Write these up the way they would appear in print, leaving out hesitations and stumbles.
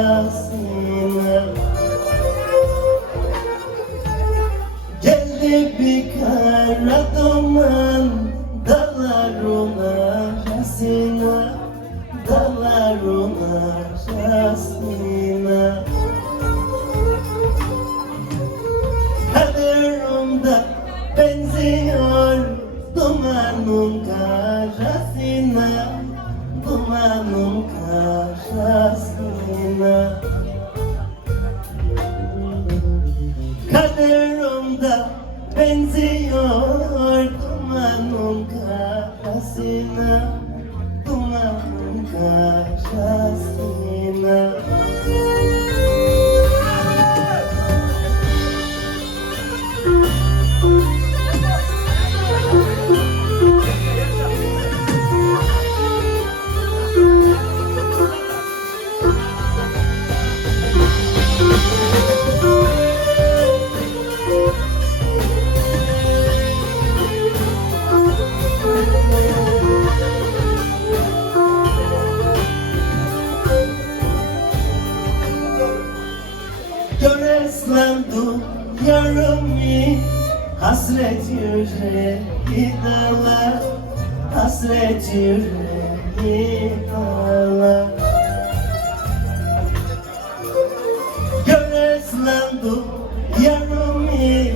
karşısına. Geldi bir kara duman dağların arasına, dağların arasına. Kaderimde benziyor dumanın karasına, dumanın karasına. Kaderimde benziyor dumanın karasına, dumanın karasına. Göreslandım yarımı, hasret yüreği dağlar, hasret yüreği dağlar. Göreslandım yarımı,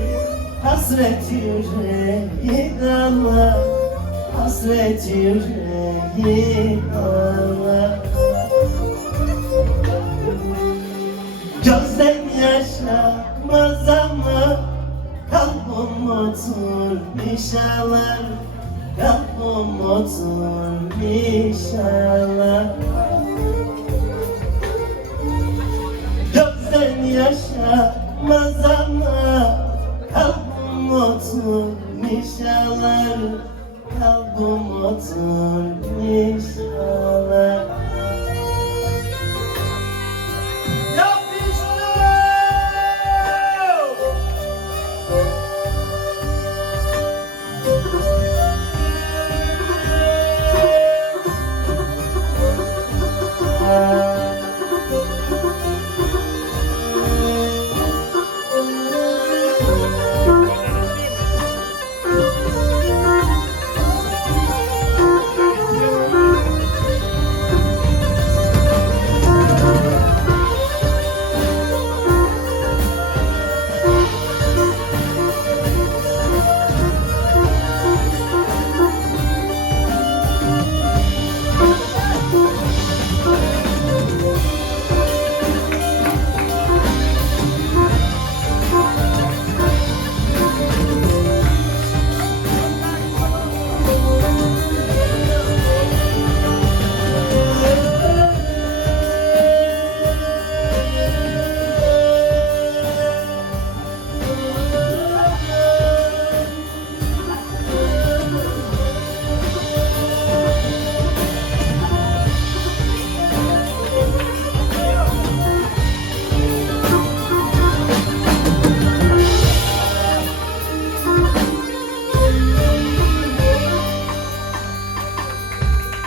hasret yüreği dağlar, hasret yüreği dağlar. Gözden yaşarmaz ama kalbim oturmuş ağlar, kalbim oturmuş ağlar. Gözden yaşarmaz ama kalbim oturmuş ağlar, kalbim oturmuş